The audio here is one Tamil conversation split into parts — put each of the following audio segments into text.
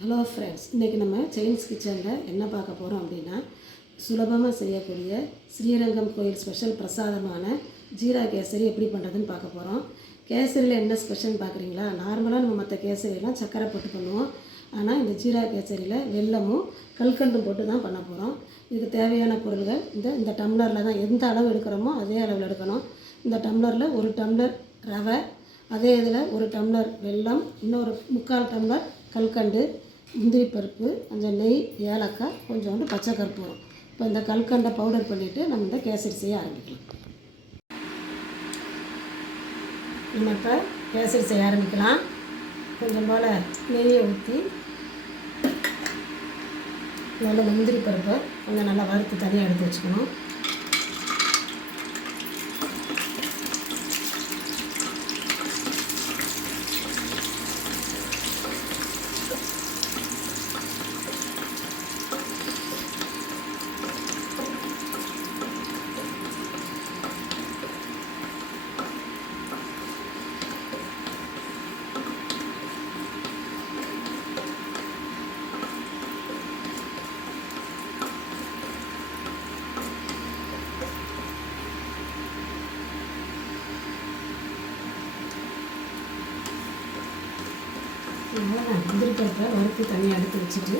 ஹலோ ஃப்ரெண்ட்ஸ், இன்றைக்கி நம்ம செயின்ஸ் கிச்சனில் என்ன பார்க்க போகிறோம் அப்படின்னா, சுலபமாக செய்யக்கூடிய ஸ்ரீரங்கம் கோயில் ஸ்பெஷல் பிரசாதமான ஜீரா கேசரி எப்படி பண்ணுறதுன்னு பார்க்க போகிறோம். கேசரியில் என்ன ஸ்பெஷல்னு பார்க்குறீங்களா? நார்மலாக நம்ம மற்ற கேசரியெல்லாம் சக்கரை போட்டு பண்ணுவோம். ஆனால் இந்த ஜீரா கேசரியில் வெல்லமும் கல்கண்டும் போட்டு தான் பண்ண போகிறோம். இதுக்கு தேவையான பொருள்கள் இந்த டம்ளரில் தான் எந்த அளவு எடுக்கிறோமோ அதே அளவில் எடுக்கணும். இந்த டம்ளரில் 1 டம்ளர் ரவை, அதே இதில் 1 டம்ளர் வெல்லம், இன்னொரு 3/4 டம்ளர் கல்கண்டு, முந்திரி பருப்பு, கொஞ்சம் நெய், ஏலக்காய், கொஞ்சோண்டு பச்சை கற்பூரம். இப்போ இந்த கல்கண்டை பவுடர் பண்ணிவிட்டு நம்ம இந்த கேசரி செய்ய ஆரம்பிக்கலாம். நம்ம இப்போ கேசரி செய்ய ஆரம்பிக்கலாம். கொஞ்சம் போல் நெய்யை ஊற்றி நல்ல முந்திரி பருப்பை கொஞ்சம் நல்லா வறுத்து தனியாக எடுத்து வச்சுக்கணும். அவ்வளோதான். முந்திரி பருப்பை வறுத்து தனியாக எடுத்து வச்சுட்டு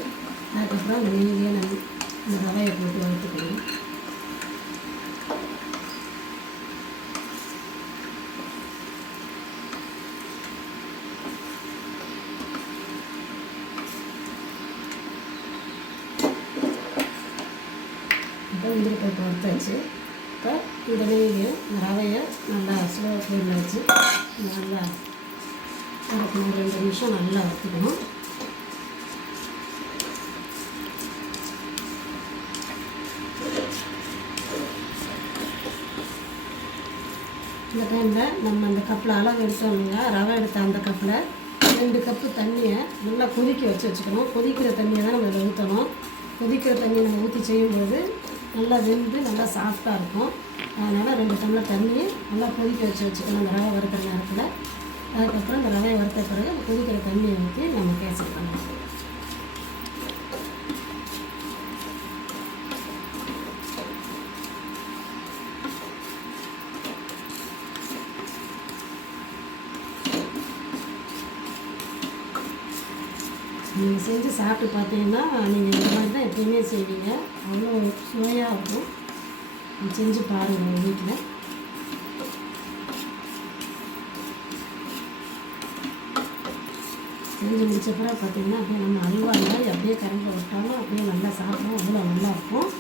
அதுக்கப்புறம் அந்த நெய்யிலே நம்ம இந்த ரவையை போட்டு வறுத்துக்கணும். இப்போ முந்திரி பருப்பை வறுத்தாச்சு. இப்போ இந்த நெய்யிலே இந்த ரவையை நல்லா ஸ்லோ ஃப்ளேமில் வச்சு நல்லா வறுக்கணும். 2 நிமிஷம் நல்லா வறுத்துக்கணும். இந்த டைமில் நம்ம அந்த கப்பில் அளவு எடுத்தோம் இல்லையா, ரவை எடுத்த அந்த கப்பில் 2 கப்பு தண்ணியை நல்லா கொதிக்க வச்சுக்கணும். கொதிக்கிற தண்ணியை தான் நம்ம இதில் ஊற்றணும். கொதிக்கிற தண்ணியை நம்ம ஊற்றி செய்யும்போது நல்லா வெந்து நல்லா சாஃப்டாக இருக்கும். அதனால் 2 டம்ளர் தண்ணியை நல்லா கொதிக்க வச்சுக்கணும் அந்த ரவை வறுக்கிற நேரத்தில். அதுக்கப்புறம் இந்த ரவையை வறுத்த பிறகு கொதிக்கிற தண்ணியை ஊற்றி நம்ம கேசரி பண்ணலாம். நீங்கள் செஞ்சு சாப்பிட்டு பார்த்தீங்கன்னா நீங்கள் இந்த மாதிரி தான் எப்பயுமே செய்வீங்க. அவ்வளோ சுவையாக இருக்கும். செஞ்சு பாருங்கள் உங்கள் வீட்டில். செஞ்சு முடிச்ச பிறகு பார்த்திங்கன்னா அப்படியே நம்ம அல்வா மாதிரி அப்படியே கரண்டில் விட்டாலும் அப்படியே நல்லா சாப்பிடுவோம். அவ்வளோ நல்லாயிருக்கும்.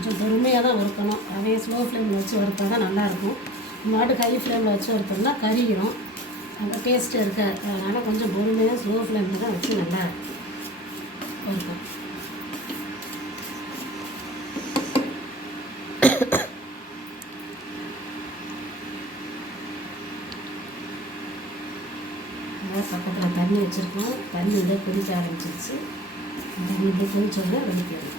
கொஞ்சம் பொறுமையாக தான் வறுக்கணும். ரவையை ஸ்லோ ஃப்ளேமில் வச்சு வறுத்தா தான் நல்லாயிருக்கும். மாட்டு ஹை ஃப்ளேமில் வச்சு வறுத்தோம்னா கறியும் அந்த டேஸ்ட்டு இருக்காது. அதனால் கொஞ்சம் பொறுமையாக ஸ்லோ ஃப்ளேமில் தான் வச்சு நல்லா வறுக்கும். பக்கத்தில் தண்ணி வச்சுருக்கோம். தண்ணி வந்து கொதிக்க ஆரம்பிச்சிருச்சு. தண்ணி இப்படி கொதிச்சோன்னா வெடிக்கணும்.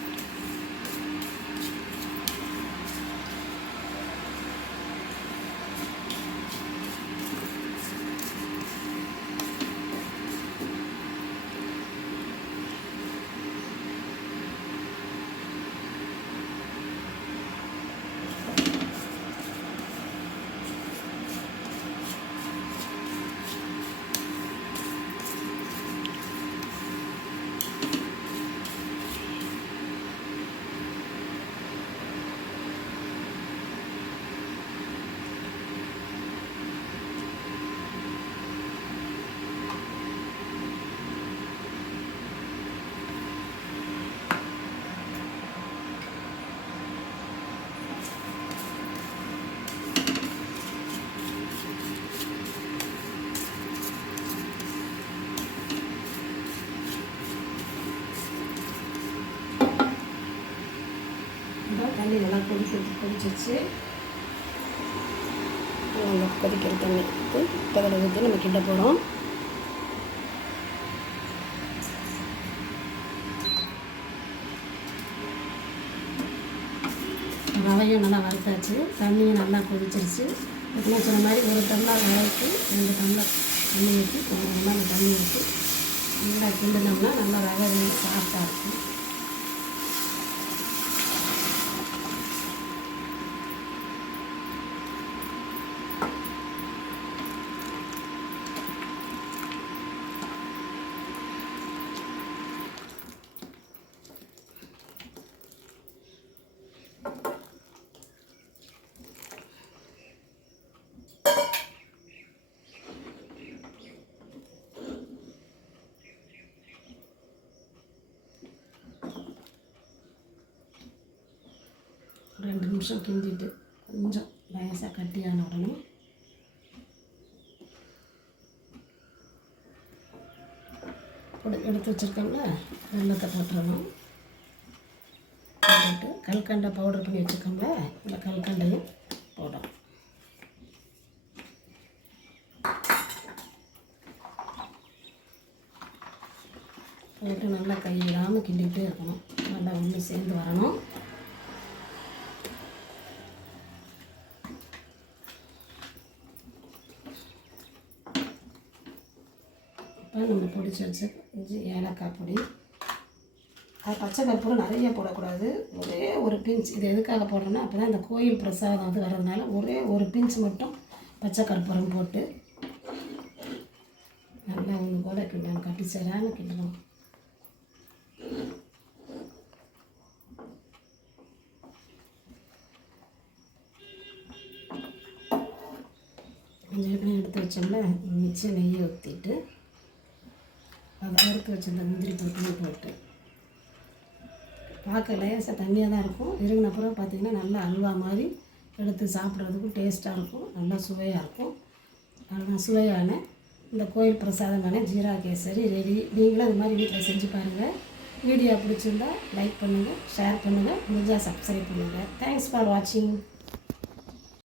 கொதிச்சிச்சு. நம்ம கொதிக்கிற தண்ணி எடுத்து இப்போ அதில் ஊற்றி நம்ம கிட்ட போகிறோம். ரவையும் நல்லா வறுத்தாச்சு, தண்ணியும் நல்லா கொதிச்சிருச்சு. எப்படின்னா சொன்ன மாதிரி 1 டம்ளர் ரவைக்கு 2 டம்ளர் தண்ணி ஊற்றி கொஞ்சம் அந்த தண்ணி ஊற்றி நல்லா கிண்டினோம்னா நல்லா ரவை சாஃப்டாக இருக்கும். ஒரு 2 நிமிஷம் கிண்டிட்டு கொஞ்சம் லேசாக கட்டியான உடனே எடுத்து வச்சுருக்கோம்ல வெல்லத்தை போட்டுறணும். போட்டு கல்கண்டை பவுடர் பண்ணி வச்சுருக்கோம்ல இந்த கல்கண்டையும் போடும். போட்டு நல்லா கையிடாமல் கிண்டிகிட்டே இருக்கணும். நல்லா ஒன்று சேர்ந்து வரணும். இப்போ நம்ம பொடிச்சு வச்ச ஏலக்காய் பொடி, அது பச்சை கற்பூரம் நிறைய போடக்கூடாது, ஒரே ஒரு பிஞ்ச். இது எதுக்காக போடுறோன்னா அப்போ தான் இந்த கோயில் பிரசாதம் அது வர்றதுனால ஒரே ஒரு பிஞ்ச் மட்டும் பச்சை கற்பூரம் போட்டு நல்லா ஒன்று போல கிண்டணும். கட்டி சேராமல் கிண்டணும். கொஞ்சம் எடுத்து வச்சோம்ல மிச்சம் நெய்யை ஊற்றிட்டு அதை வறுத்து வச்சிருந்த முந்திரி பருப்புன்னு போட்டு பார்க்க லேசாக தண்ணியாக தான் இருக்கும். இருங்கின அப்புறம் பார்த்திங்கன்னா நல்லா அல்வா மாதிரி எடுத்து சாப்பிட்றதுக்கும் டேஸ்ட்டாக இருக்கும், நல்லா சுவையாக இருக்கும். அதுதான் சுவையான இந்த கோயில் பிரசாதமான ஜீரா கேசரி ரெடி. நீங்களும் அது மாதிரி வீட்டில் செஞ்சு பாருங்கள். வீடியோ பிடிச்சிருந்தா லைக் பண்ணுங்கள், ஷேர் பண்ணுங்கள், முடிஞ்சால் சப்ஸ்கிரைப் பண்ணுங்கள். தேங்க்ஸ் ஃபார் வாட்சிங்.